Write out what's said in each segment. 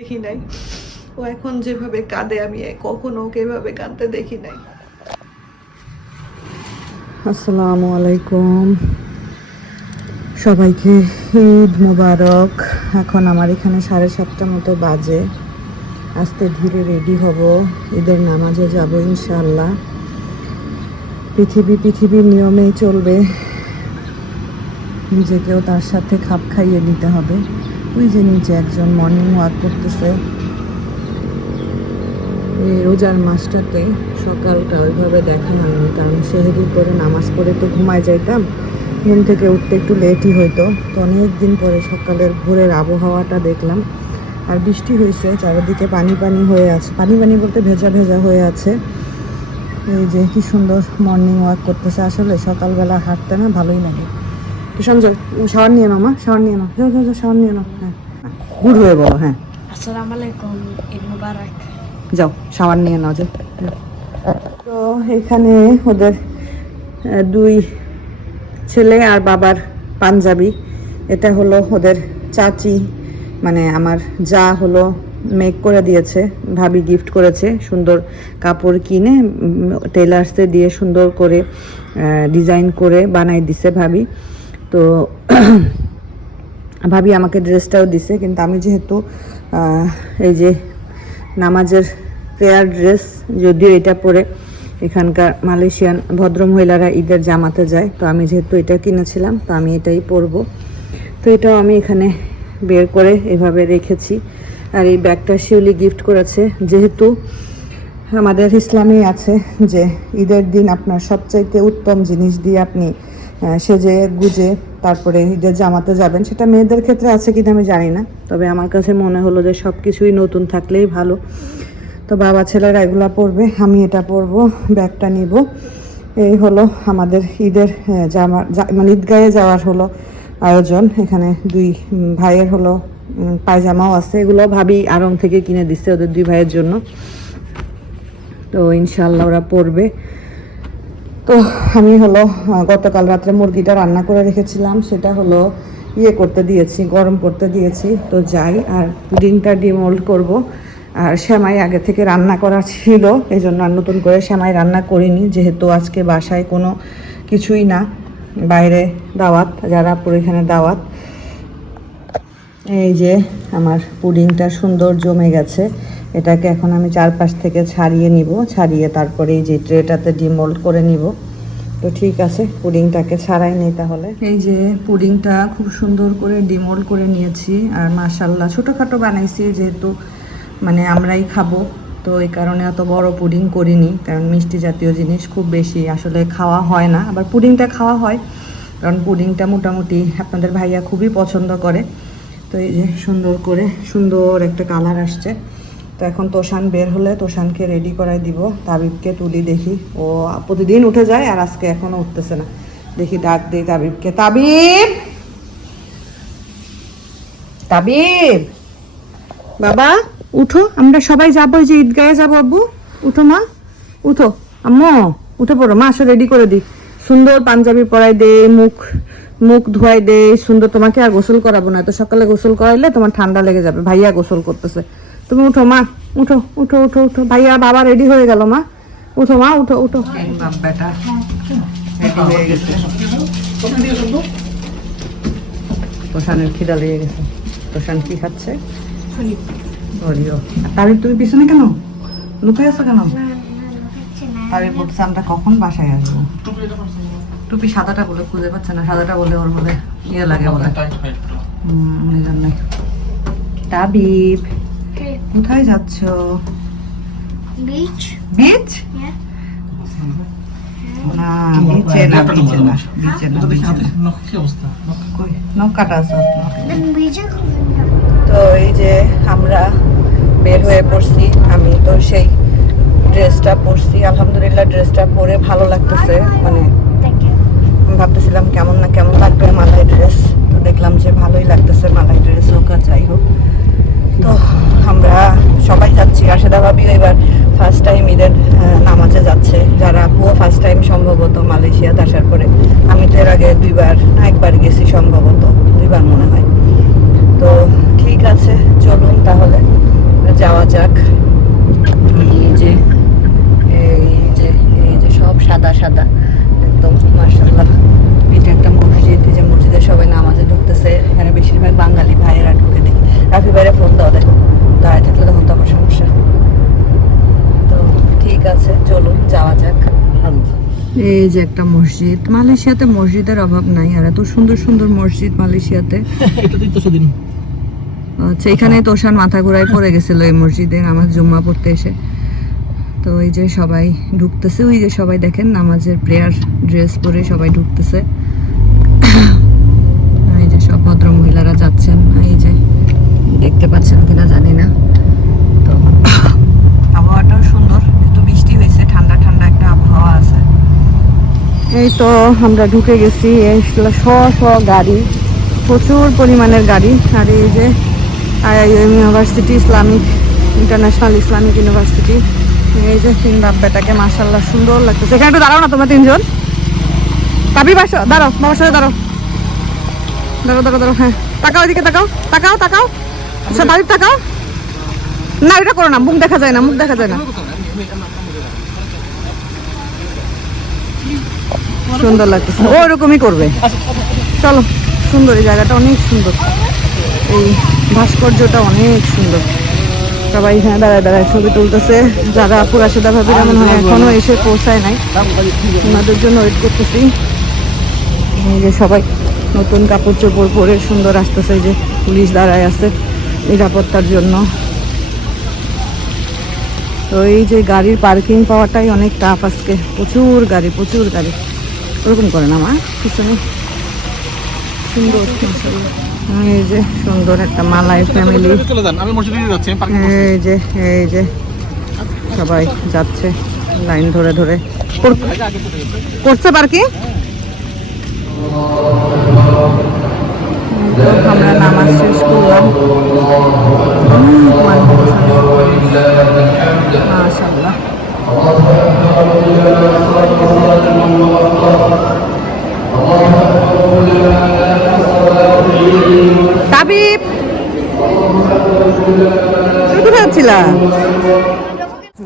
দেখি নাই। ও এখন যেভাবে কাঁদে, আমি কখনো ওকে এভাবে কাঁদতে দেখি নাই। আসসালামু আলাইকুম। সবাইকে ঈদ মোবারক। এখন আমার এখানে সাড়ে সাতটা মতো বাজে। আস্তে ধীরে রেডি হব। ঈদের নামাজে যাব ইনশাল্লাহ পৃথিবী পৃথিবীর নিয়মেই চলবে। নিজেকেও তার সাথে খাপ খাইয়ে নিতে হবে। ওই যে নিচে একজন মর্নিং ওয়াক করতেছে। রোজার মাসটাতে সকালটা ওইভাবে দেখা হয়নি, কারণ সেহেরি করে নামাজ পড়ে তো ঘুমায় যাইতাম। ঘুম থেকে উঠতে একটু লেটই হইতো। তো অনেক দিন পরে সকালের ভোরের আবহাওয়াটা দেখলাম। আর বৃষ্টি হয়েছে চারিদিকে পানি পানি হয়ে আছে। পানি পানি বলতে ভেজা ভেজা হয়ে আছে। এই যে কি সুন্দর মর্নিং ওয়াক করতেছে। আসলে সকালবেলা হাঁটতে না ভালোই লাগে। সঞ্জয় শাওয়ার নিয়ে নাও মা শাওয়ার নিয়ে নাও। যাও যাও শাওয়ার নিয়ে নাও। হ্যাঁ। গুড হয়ে বলো হ্যাঁ। আসসালামু আলাইকুম ঈদ মুবারক। যাও শাওয়ার নিয়ে নাও যাও। তো এখানে ওদের দুই ছেলে আর বাবার পাঞ্জাবি। এটা হলো ওদের চাচি মানে আমার যা হলো মেক করে দিয়েছে ভাবি গিফট করেছে সুন্দর কাপড় কিনে টেলার্সে দিয়ে সুন্দর করে ডিজাইন করে বানাই দিছে ভাবি। তো ভাবি আমাকে ড্রেসটাও দিছে, কিন্তু আমি যেহেতু এই যে নামাজের প্রেয়ার ড্রেস, যদিও এটা পরে এখানকার মালয়েশিয়ান ভদ্রমহিলারা ঈদের জামাতে যায়, তো আমি যেহেতু এটা কিনেছিলাম, তো আমি এটাই পরবো। তো এটাও আমি এখানে বের করে এভাবে রেখেছি। আর এই ব্যাগটা শিউলি গিফট করেছে, যেহেতু আমাদের ইসলামেই আছে যে ঈদের দিন আপনার সবচাইতে উত্তম জিনিস দিয়ে আপনি সেজে, গুজে, তারপরে ঈদের জামাতে যাবেন, সেটা মেয়েদের ক্ষেত্রে আছে কিনা আমি জানি না। তবে আমার কাছে মনে হলো যে সব কিছুই নতুন থাকলেই ভালো। তো বাবা ছেলেরা এগুলো পরবে, আমি এটা পরবো, ব্যাগটা নিব। এই হলো আমাদের ঈদের জামা মানে ঈদগাহে যাওয়ার হলো আয়োজন। এখানে দুই ভাইয়ের হলো পায়জামাও আছে। এগুলো ভাবি আরং থেকে কিনে দিচ্ছে ওদের দুই ভাইয়ের জন্য। তো ইনশাল্লাহ ওরা পড়বে তো আমি হলো গতকাল রাত্রে মুরগিটা রান্না করে রেখেছিলাম, সেটা হলো ইয়ে করতে দিয়েছি, গরম করতে দিয়েছি। তো যাই, আর পুডিংটা ডিমোল্ড করব। আর সেমাই আগে থেকে রান্না করা ছিল এই জন্য আর নতুন করে সেমাই রান্না করিনি, যেহেতু আজকে বাসায় কোনো কিছুই না, বাইরে দাওয়াত যারা এখানে দাওয়াত। এই যে আমার পুডিংটা সুন্দর জমে গেছে। এটাকে এখন আমি চারপাশ থেকে ছাড়িয়ে নিব, ছাড়িয়ে তারপরে এই যে ট্রেটাতে ডিমোল্ড করে নিব। তো ঠিক আছে, পুডিংটাকে ছাড়াই নিই তাহলে। এই যে পুডিংটা খুব সুন্দর করে ডিমোল্ড করে নিয়েছি, আর মাশাল্লাহ ছোটোখাটো বানাইছি যেহেতু মানে আমরাই খাব, তো এই কারণে অত বড় পুডিং করিনি, কারণ মিষ্টি জাতীয় জিনিস খুব বেশি আসলে খাওয়া হয় না। আবার পুডিংটা খাওয়া হয়, কারণ পুডিংটা মোটামুটি আপনাদের ভাইয়া খুবই পছন্দ করে। তো এই যে সুন্দর করে সুন্দর একটা কালার আসছে। তো এখন তোষান বের হলে তোষানকে রেডি করাই দিব, তাবিবকে তুলি দেখি। ও প্রতিদিন উঠে যায় আর আজকে এখনও উঠতেছে না। দেখি ডাক দিই তাবিবকে। তাবিব! তাবিব! বাবা, উঠো, আমরা সবাই যাব যে ঈদগাহে যাব আব্বু। উঠো মা, উঠো। আম্মু, উঠে পড়ো। মা, আসো রেডি করে দিই সুন্দর পাঞ্জাবি পরাই দে, মুখ মুখ ধোয়াই দে। সুন্দর তোমাকে আর গোসল করাবো না। তো সকালে গোসল করাইলে তোমার ঠান্ডা লেগে যাবে। ভাইয়া গোসল করতেছে। তুমি উঠো মা। উঠো উঠো উঠো উঠো। ভাইয়া বাবা রেডি হয়ে গেল মা। উঠো মা উঠো উঠো। বেটা রেডি হয়ে গেছে তোষানের খিদা লেগে গেছে। তোষান কি খাচ্ছে? তাবিব তুমি পিছনে কেন? লুকাই আছো কেন? তাবিব বলছে আমরা কখন বাসায় আসব? টুপি সাদাটা বলে খুঁজে পাচ্ছে না। সাদাটা বলে ওর বলে ইয়ে লাগে বলে। হুম, এই জন্যই। তাবিব। কোথায় যাচ্ছ? বিচ বিচ না বিচে না বিচে না বিচে না বিচে না। কই নখ কাটা আছে ওর নখে। বিচে তো এই যে আমরা বের হয়ে পড়ছি আমি তো সেই ড্রেসটা পরছি। আলহামদুলিল্লাহ ড্রেসটা পরে ভালো লাগতেছে মানে ভাবতেছিলাম কেমন না কেমন লাগবে মালাই ড্রেস। তো দেখলাম যে ভালোই লাগতেছে মালাই ড্রেস হোক আর যাই হোক। তো আমরা সবাই যাচ্ছি রাশেদা ভাবিও এবার ফার্স্ট টাইম ঈদের আহ, নামাজে যাচ্ছে যারা আপুও ফার্স্ট টাইম সম্ভবত মালয়েশিয়াতে আসার পরে আমি তো এর আগে দুইবার না একবার গেছি সম্ভবত দুইবার মনে হয় তো ঠিক ঠিক আছে চলুন তাহলে যাওয়া যাক এই যে এই যে এই যে সব সাদা সাদা একদম মার্শাল্লাহ এটা একটা মসজিদ এই যে মসজিদে সবাই নামাজে ঢুকতেছে এখানে বেশিরভাগ বাঙালি ভাইয়েরা ঢুকে দেখি রাফি ভাইরা ফোন দাও দেখো দাঁড়ায় থাকলে তখন তো আমার সমস্যা তো ঠিক আছে চলুন যাওয়া যাক এই যে একটা মসজিদ। মালয়েশিয়াতে মসজিদের অভাব নাই আর এত সুন্দর সুন্দর মসজিদ মালয়েশিয়াতে। আচ্ছা এখানে তোষার মাথা ঘুরায় পড়ে গেছিল এই মসজিদে নামাজ জুম্মা পড়তে এসে। তো এই যে সবাই ঢুকতেছে ওই যে সবাই দেখেন নামাজের প্রেয়ার ড্রেস পরে সবাই ঢুকতেছে। এই যে সব ভদ্র মহিলারা যাচ্ছেন এই যে দেখতে পাচ্ছেন কিনা জানি না তো আবহাওয়াটাও সুন্দর একটু বৃষ্টি হয়েছে ঠান্ডা ঠান্ডা একটা আবহাওয়া আছে এই তো আমরা ঢুকে গেছি শ শ গাড়ি, প্রচুর পরিমাণের গাড়ি, আর এই যে IIM university, Islamic, international Islamic university, এই যে তিন বাপ্পাটাকে মাসাল্লাহ সুন্দর লাগতেছে। এখানে একটু দাঁড়াও না তোমরা তিনজন। পাবি বাসো, দাঁড়াও, বাবার সাথে দাঁড়াও। দাঁড়াও দাঁড়াও দাঁড়াও হ্যাঁ। তাকাও এদিকে, তাকাও তাকাও তাকাও। আচ্ছা তাকাও। না, এটা করো না, মুখ দেখা যায় না, মুখ দেখা যায় না। সুন্দর লাগতেছে। ওরকমই করবে। চলো, সুন্দর এই জায়গাটা অনেক সুন্দর। এই ভাস্কর্যটা অনেক সুন্দর। সবাই এখানে দাঁড়ায় দাঁড়ায় ছবি তুলতেছে। যারা পুরাসেদা ভাবে যেমন হয়, এখনও এসে পৌঁছায় নাই। ওনাদের জন্য ওয়েট করতেছি। যে সবাই নতুন কাপড় চোপড় পরে সুন্দর আসতেছে যে পুলিশ দাঁড়ায় আছে নিরাপত্তার জন্য। তো এই যে গাড়ির পার্কিং পাওয়াটাই অনেক টাফ আজকে। প্রচুর গাড়ি প্রচুর গাড়ি। ওরকম করে না মা। পিছনে সুন্দর এই যে সুন্দর একটা মালাই ফ্যামিলি এই যে এই যে সবাই যাচ্ছে লাইন ধরে ধরে। করছে পার্কিং আমরা নামাজ শেষ করলাম।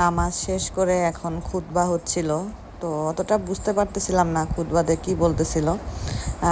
নামাজ শেষ করে এখন খুতবা হচ্ছিল, তো অতটা বুঝতে পারতেছিলাম না খুতবাতে কি বলতেছিল।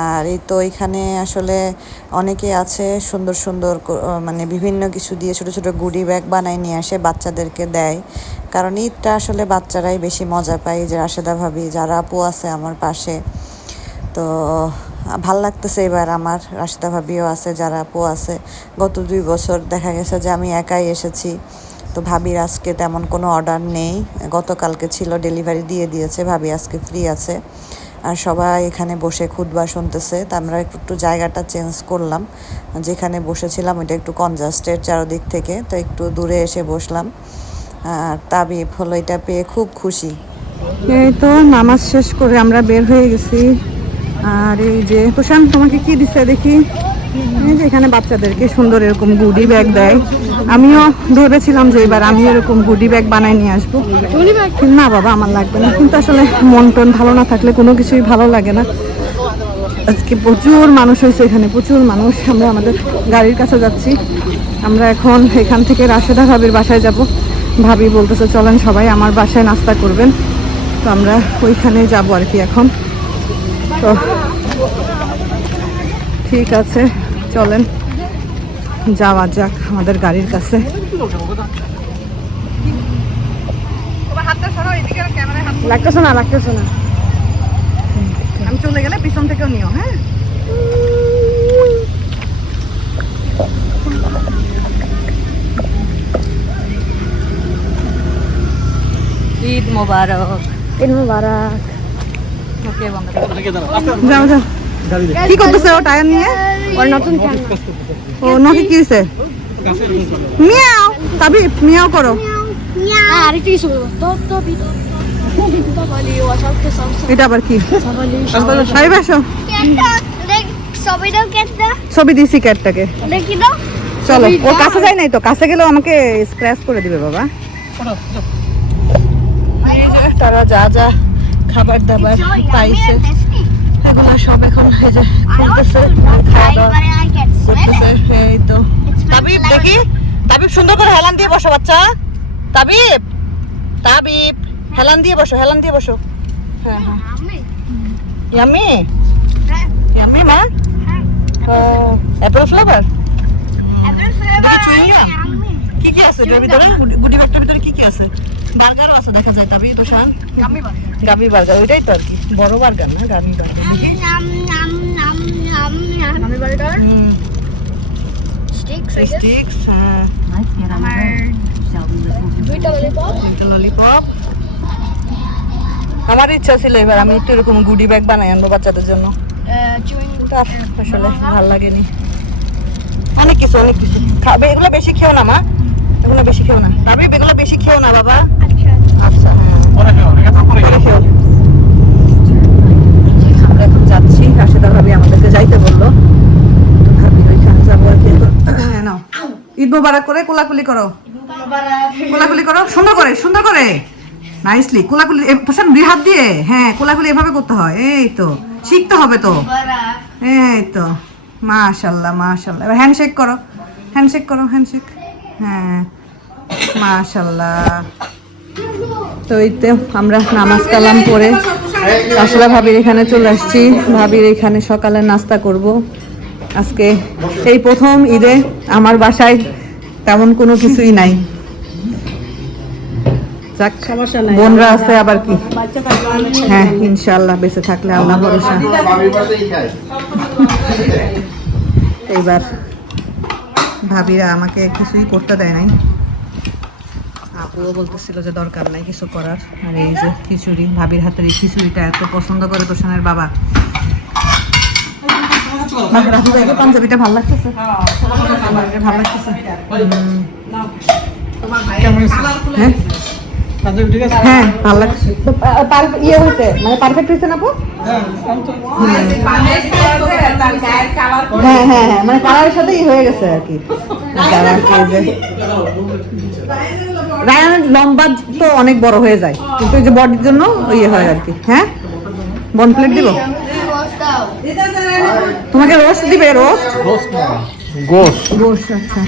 আর এই তো এখানে আসলে অনেকে আছে সুন্দর সুন্দর মানে বিভিন্ন কিছু দিয়ে ছোট ছোট গুডি ব্যাগ বানায় নিয়ে আসে, বাচ্চাদেরকে দেয়। কারণ ঈদটা আসলে বাচ্চারাই বেশি মজা পায় যে রাশেদা ভাবি, যারা আপু আছে আমার পাশে। তো, ভালো লাগতেছে এবার আমার রাশেদা ভাবিও আছে, যারা আপু আছে। গত দুই বছর দেখা গেছে যে আমি একাই এসেছি। তো ভাবির আজকে তেমন কোনো অর্ডার নেই। গতকালকে ছিল ডেলিভারি দিয়ে দিয়েছে, ভাবি আজকে ফ্রি আছে। আর সবাই এখানে বসে খুদবা শুনতেছে। তা আমরা একটু একটু জায়গাটা চেঞ্জ করলাম। যেখানে বসেছিলাম ওইটা একটু কনজাস্টেড চারদিক থেকে। তো একটু দূরে এসে বসলাম। তাবিব হলো এটা পেয়ে খুব খুশি। এই তো নামাজ শেষ করে আমরা বের হয়ে গেছি। আর এই যে, প্রশান্ত, তোমাকে কি দিচ্ছে দেখি? এই যে এখানে বাচ্চাদেরকে সুন্দর এরকম গুডি ব্যাগ দেয়। আমিও ভেবেছিলাম যে এবার আমি এরকম গুডি ব্যাগ বানাই নিয়ে আসব। না বাবা, আমার লাগবে না। কিন্তু আসলে মন টন ভালো না থাকলে কোনো কিছুই ভালো লাগে না। আজকে প্রচুর মানুষ হয়েছে এখানে, প্রচুর মানুষ। আমরা আমাদের গাড়ির কাছে যাচ্ছি। আমরা এখন এখান থেকে রাশেদা ভাবির বাসায় যাব। ভাবি বলতেছে, চলেন সবাই, আমার বাসায় নাস্তা করবেন। তো আমরা ওইখানে যাব আর কি এখন। তো ঠিক আছে, চলেন। যাওয়া যাক আমাদের গাড়ির কাছে। লাগতেছে আমি চলে গেলে পিছন থেকেও নিও হ্যাঁ? ঈদ মোবারক ঈদ মুবারক ওকে যাও যাও কি করতেছে ও টায়ার নিয়ে ওর নতুন ও নকি কি হয়েছে মিয়াও তাবি মিয়াও করো Ah, ও এটা আবার কি ছবি দিছি ক্যাটটাকে চলো ওর কাছে যাই নাই তো কাছে গেলেও আমাকে স্ক্র্যাচ করে দিবে বাবা তারা যা যা খাবার দাবার পাইছে। এগুলো সব এখন এই যে খুলতেছে খাওয়া দাওয়া করতেছে এই তো। তাবিব দেখি। তাবিব সুন্দর করে হেলান দিয়ে বসো বাচ্চা। তাবিব তাবিব হেলান দিয়ে বসো হেলান দিয়ে বসো। হ্যাঁ হ্যাঁ। ইয়ামি হ্যাঁ ইয়ামি মা হ্যাঁ ও অ্যাপেল ফ্লেভার এবার ফ্লেভার chewing gum? আমি কি কি আছে এটার ভিতরে গুডি- গুডি ব্যাগটার ভিতরে কি কি আছে? বার্গারও আছে দেখা যায় তাবি তোষান গামি বার্গার বার্গার ওইটাই তো আর কি বড় বার্গার না গাবি বার্গার নাম নাম নাম নাম নাম গামি বার্গার স্টিক্স স্টিক্স হ্যাঁ। আমার দুইটা ললিপপ দুইটা ললিপপ আমার ইচ্ছা ছিল এবার আমি একটু এরকম গুডি ব্যাগ বানাই আনব বাচ্চাদের জন্য। চুইং আসলে ভালো লাগেনি। অনেক কিছু অনেক কিছু। খাবে এগুলো বেশি খেও না মা। এগুলো বেশি খেও না। তাবি এগুলো বেশি খেও না বাবা। আচ্ছা। আচ্ছা হ্যাঁ। খেও। আমরা এখন যাচ্ছি। রাশেদা ভাবি আমাদেরকে যাইতে বলল। তো ভাবি ওইখানে যাব আর কি। হ্যাঁ নাও। ঈদ মোবারক করে কোলাকুলি করো। কোলাকুলি করো? সুন্দর করে সুন্দর করে। নাইসলি কোলাকুলি এ- প্রশান্ত দুই হাত দিয়ে। হ্যাঁ কোলাকুলি এভাবে করতে হয়। এই তো শিখতে হবে তো। এই তো মাশাল্লাহ মাশাল্লাহ। এবার হ্যান্ডশেক করো। হ্যান্ডশেক করো হ্যান্ডশেক হ্যাঁ মাশাল্লাহ। তো এই তো আমরা নামাজ কালাম পরে আসলে ভাবির এখানে চলে আসছি। ভাবির এখানে সকালে নাস্তা করব। আজকে এই প্রথম ঈদে আমার বাসায় তেমন কোনো কিছুই নাই। যাক বোনরা আছে আবার কি? হ্যাঁ ইনশাল্লাহ বেঁচে থাকলে আল্লাহ ভরসা। এইবার ভাবিরা আমাকে কিছুই করতে দেয় নাই। আপুও বলতেছিল যে দরকার নাই কিছু করার। আর এই যে খিচুড়ি ভাবির হাতের এই খিচুড়িটা এত পছন্দ করে তোষানের বাবা। পাঞ্জাবিটা ভালো লাগতেছে। ভালো লাগতেছে? হ্যাঁ? হ্যাঁ ভালো লাগছে। ইয়ে হয়েছে মানে পারফেক্ট হয়েছে না আপু? হ্যাঁ হ্যাঁ হ্যাঁ মানে কালারের সাথেই হয়ে গেছে আর কি। রায়ান লম্বা তো অনেক বড় হয়ে যায়। কিন্তু এই যে বডির জন্য ইয়ে হয় আর কি। হ্যাঁ? বন প্লেট দিব? তোমাকে রোস্ট দিবে? রোস্ট গোস্ত না গোস্ত আচ্ছা।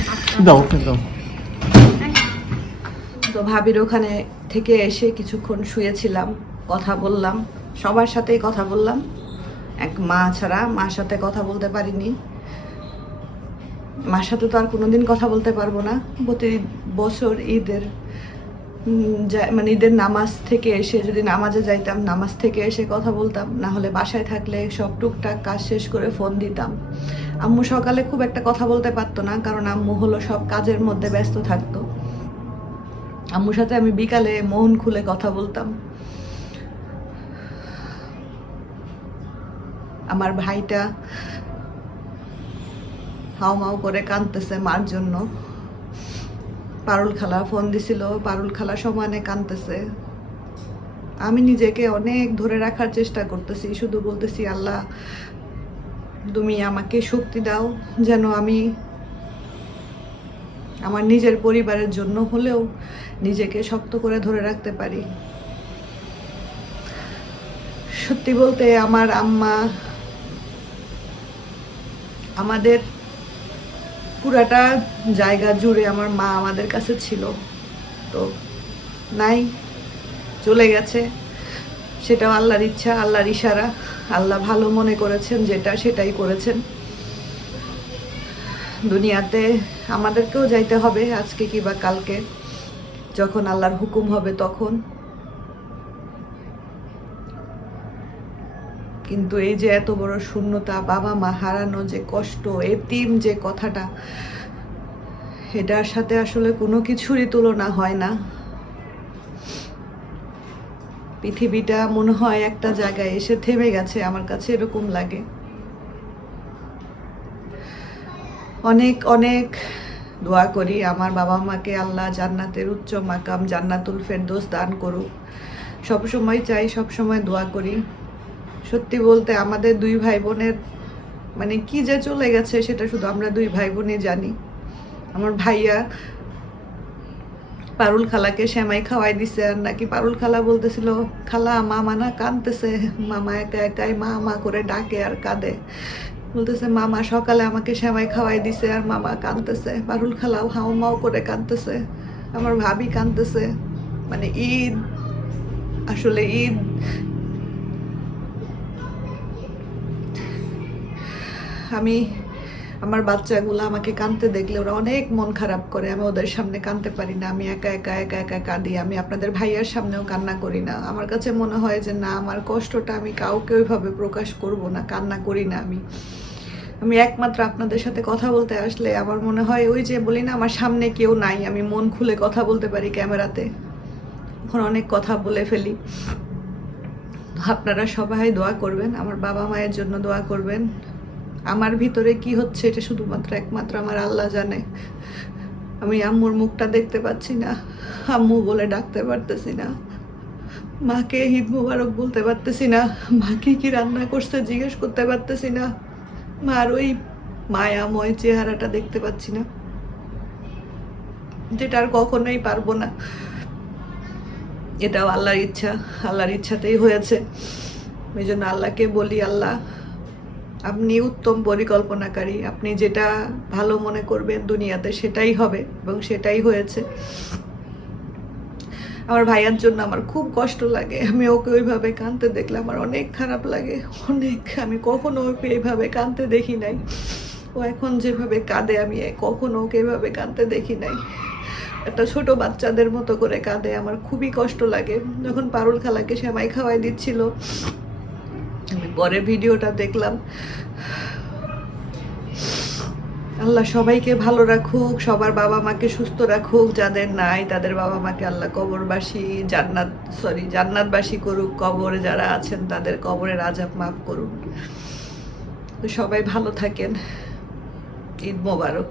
দাও দাও। তো ভাবির ওখানে থেকে এসে কিছুক্ষণ শুয়েছিলাম কথা বললাম। সবার সাথেই কথা বললাম। এক মা ছাড়া মার সাথে কথা বলতে পারিনি। মার সাথে তো আর কোনোদিন কথা বলতে পারব না। প্রতি বছর ঈদের মানে ঈদের নামাজ থেকে এসে যদি নামাজে যাইতাম, নামাজ থেকে এসে কথা বলতাম, না হলে বাসায় থাকলে সব টুকটাক কাজ শেষ করে ফোন দিতাম। আম্মু সকালে খুব একটা কথা বলতে পারতো না, কারণ আম্মু হলো সব কাজের মধ্যে ব্যস্ত থাকতো। আম্মুর সাথে আমি বিকালে মন খুলে কথা বলতাম। আমার ভাইটা হাও মাও করে কাঁদতেছে মার জন্য। পারুল খালা ফোন দিছিল, পারুল খালা সমানে কাঁদতেছে। আমি নিজেকে অনেক ধরে রাখার চেষ্টা করতেছি, শুধু বলতেছি, আল্লাহ, তুমি আমাকে শক্তি দাও যেন আমি আমার নিজের পরিবারের জন্য হলেও নিজেকে শক্ত করে ধরে রাখতে পারি। সত্যি বলতে, আমার আম্মা আমাদের পুরাটা জায়গা জুড়ে আমার মা আমাদের কাছে ছিল। তো নাই, চলে গেছে। সেটাও আল্লাহর ইচ্ছা, আল্লাহর ইশারা। আল্লাহ ভালো মনে করেছেন, যেটা সেটাই করেছেন। দুনিয়াতে আমাদেরকেও যাইতে হবে আজকে কি বা কালকে। যখন আল্লাহর হুকুম হবে তখন। কিন্তু এই যে এত বড় শূন্যতা, বাবা মা হারানো যে কষ্ট, এতিম যে কথাটা, এটার সাথে আসলে কোনো কিছুরই তুলনা হয় না। পৃথিবীটা মনে হয় একটা জায়গায় এসে থেমে গেছে, আমার কাছে এরকম লাগে। অনেক অনেক দোয়া করি আমার বাবা মাকে, আল্লাহ জান্নাতের উচ্চ মাকাম, জান্নাতুল ফেরদৌস দান করুক। সবসময় চাই, সবসময় দোয়া করি। সত্যি বলতে আমাদের দুই ভাই বোনের মানে কি যে চলে গেছে সেটা শুধু আমরা দুই ভাই বোনই জানি। আমার ভাইয়া পারুল খালাকে শ্যামাই খাওয়াই দিছে, আর নাকি পারুল খালা বলতেছিল, খালা মামা না কাঁদতেছে। মামা একা একাই মা মা করে ডাকে আর কাঁদে। বলতেছে, মামা সকালে আমাকে শ্যামাই খাওয়াই দিছে আর মামা কাঁদতেছে। পারুল খালাও হাও মাও করে কাঁদতেছে। আমার ভাবি কাঁদতেছে। মানে ঈদ, আসলে ঈদ আমি আমার বাচ্চাগুলো আমাকে কাঁদতে দেখলে ওরা অনেক মন খারাপ করে। আমি ওদের সামনে কাঁদতে পারি না, আমি একা একা একা একা কাঁদি। আমি আপনাদের ভাইয়ার সামনেও কান্না করি না। আমার কাছে মনে হয় যে না, আমার কষ্টটা আমি কাউকে ওইভাবে প্রকাশ করব না, কান্না করি না আমি। আমি একমাত্র আপনাদের সাথে কথা বলতে আসলে আমার মনে হয় ওই যে বলি না, আমার সামনে কেউ নাই, আমি মন খুলে কথা বলতে পারি ক্যামেরাতে। এখন অনেক কথা বলে ফেলি। আপনারা সবাই দোয়া করবেন, আমার বাবা মায়ের জন্য দোয়া করবেন। আমার ভিতরে কি হচ্ছে এটা শুধুমাত্র একমাত্র আমার আল্লাহ জানে। আমি আম্মুর মুখটা দেখতে পাচ্ছি না, আম্মু বলে ডাকতে পারতেছি না। মাকে ঈদ মুবারক বলতে পারতেছি না, মাকে কি রান্না করছে জিজ্ঞেস করতে পারতেছি না। মার ওই মায়াময় চেহারাটা দেখতে পাচ্ছি না, যেটা আর কখনোই পারব না। এটাও আল্লাহর ইচ্ছা, আল্লাহর ইচ্ছাতেই হয়েছে। ওই জন্য আল্লাহকে বলি, আল্লাহ আপনি উত্তম পরিকল্পনাকারী, আপনি যেটা ভালো মনে করবেন দুনিয়াতে সেটাই হবে এবং সেটাই হয়েছে। আমার ভাইয়ার জন্য আমার খুব কষ্ট লাগে। আমি ওকে ওইভাবে কাঁদতে দেখলে আমার অনেক খারাপ লাগে। অনেক, আমি কখনো ওকে এইভাবে কাঁদতে দেখি নাই। ও এখন যেভাবে কাঁদে, আমি কখনো ওকে এভাবে কাঁদতে দেখি নাই। একটা ছোট বাচ্চাদের মতো করে কাঁদে, আমার খুবই কষ্ট লাগে। যখন পারুল খালাকে সেমাই খাওয়াই দিচ্ছিল আমি পরে ভিডিওটা দেখলাম। আল্লাহ সবাইকে ভালো রাখুক, সবার বাবা মাকে সুস্থ রাখুক, যাদের নাই তাদের বাবা মাকে আল্লাহ কবরবাসী, জান্নাত সরি জান্নাতবাসী করুক, কবরে যারা আছেন তাদের কবরের আজাব মাফ করুন। সবাই ভালো থাকেন। ঈদ মোবারক।